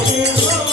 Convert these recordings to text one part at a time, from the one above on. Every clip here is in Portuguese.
મારી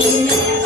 Nagngala-hala